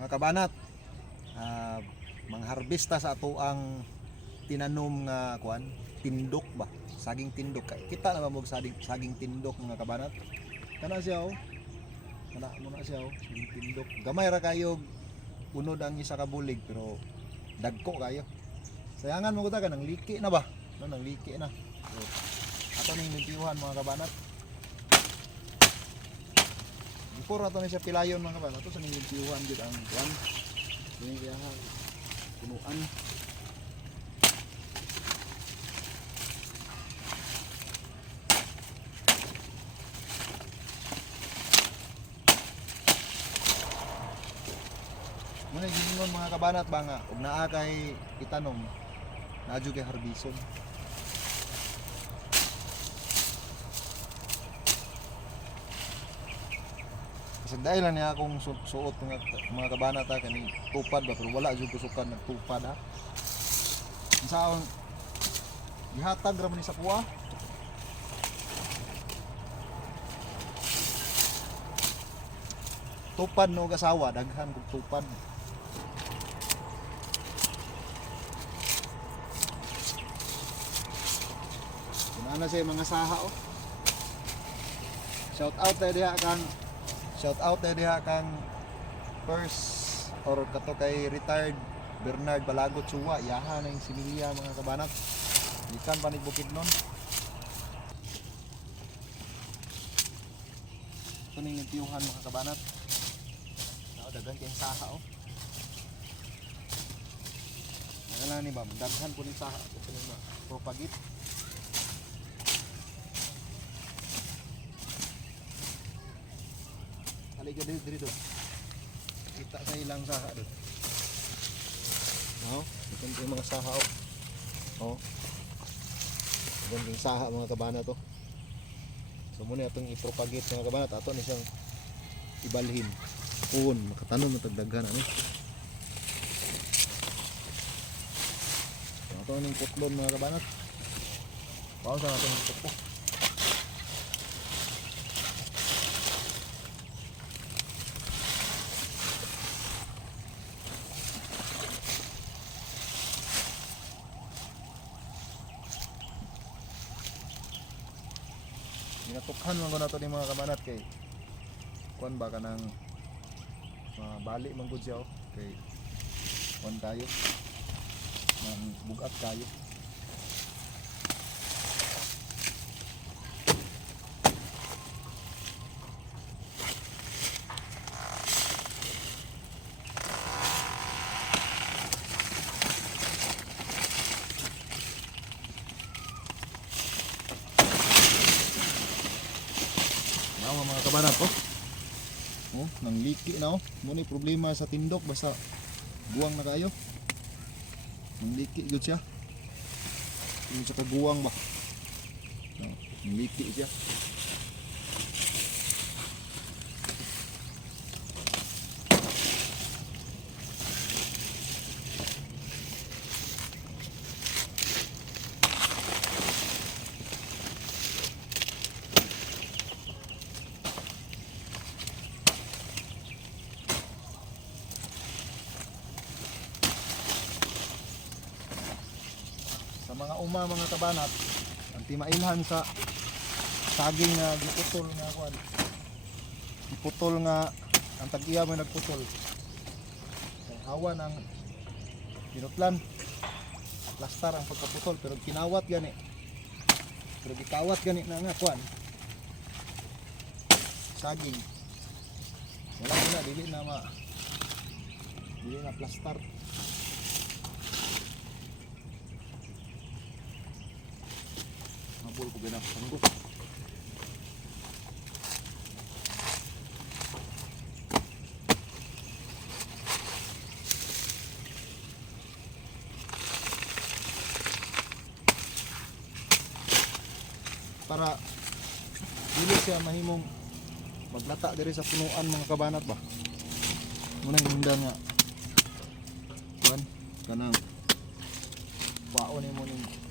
mga kabanat ah, mangharvesta sa ato ang tinanom nga kuan tindok ba? Saging tindok. Kay kita na ba mo saging, saging tindok mga kabanat? Kana siya oh. Kana mo na siya oh saging tindok. Gamay ra kayo unod ang isa ka bulig pero dagko kayo. Sayangan mo ko ta ka nang liki na ba? No nang liki na. So, ato ning mga kabanat before ato ni siya pilayon mga kabanat ato sa ning limpiyuhan gid ang kuan ini iya punuan Muna giningon mga kabanat ba nga? Ug naa kay itanom naadyo kay harbison. Kasi dahil niya akong su- suot mga, mga kabanat ha, kani tupad ba pero wala jud kusukan nagtupad ha. Sa gihatag ra man sa kuha. Tupad no gasawa daghan kog tupad. Kunana siya mga saha oh. Shout out tayo diha kang Shout out tayo diha kang first or kato kay retired Bernard Balagot Suwa. Yaha na yung similya mga kabanat. Ikan pa ni Bukid nun. Ito na yung tiyuhan mga kabanat. Nao, daghan kayong saha oh. Wala ni ba, daghan po ni saha. Ito na propagate Halika dito dito. Kita sa ilang saha dito. No? Ito yung mga saha oh. Oh. Ito yung saha mga kabana to. So muna itong ipropagate mga kabana. Ato ni siyang ibalhin. Kun, makatanom ng tagdaghan ano. So, ito yung putlon mga kabanat. Pausa natin yung putlo. Ginatukhan man ko na to ni mga kabanat kay kuan ba kanang mga bali man gud siya oh. kay kuan nang bugat kayo Nawa mga kabanat oh. Oh, nang liki na oh. Muna problema sa tindok basta buwang na kayo. Nang liki gud siya. Yung sa kaguwang ba. Oh, nang liki siya. Sa mga uma mga kabanat ang timailhan sa saging nga giputol nga kuan giputol nga ang tag-iya may nagputol. Kay hawa ng pinutlan. Plastar ang pagkaputol pero kinawat gani. Pero gikawat gani na nga kuan saging. Wala na dili na ma dili na plastar Mabul ko ganap sanggol. Para dili siya mahimong maglata diri sa punuan mga kabanat ba. Muna hinda nga. Kuan kanang baon ni mo ning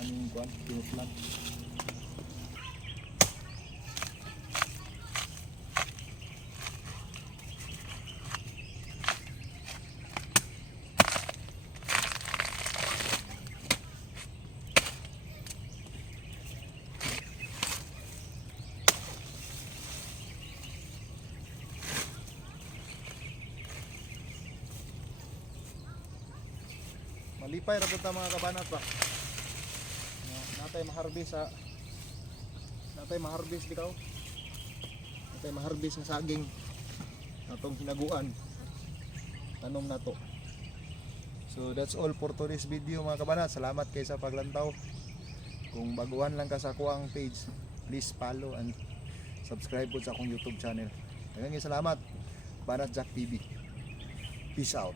kaming kuan, pinuplan. Malipay ra mga kabanat ba? Na- natay maharbis sa natay maharbis bitaw natay maharbis sa saging. Natong hinaguan. Tanom na to. So that's all for today's video mga kabanat salamat kay sa paglantaw. Kung baguhan lang ka sa kuang page please follow and subscribe po sa akong youtube channel. Daghang salamat. Banat Jack TV peace out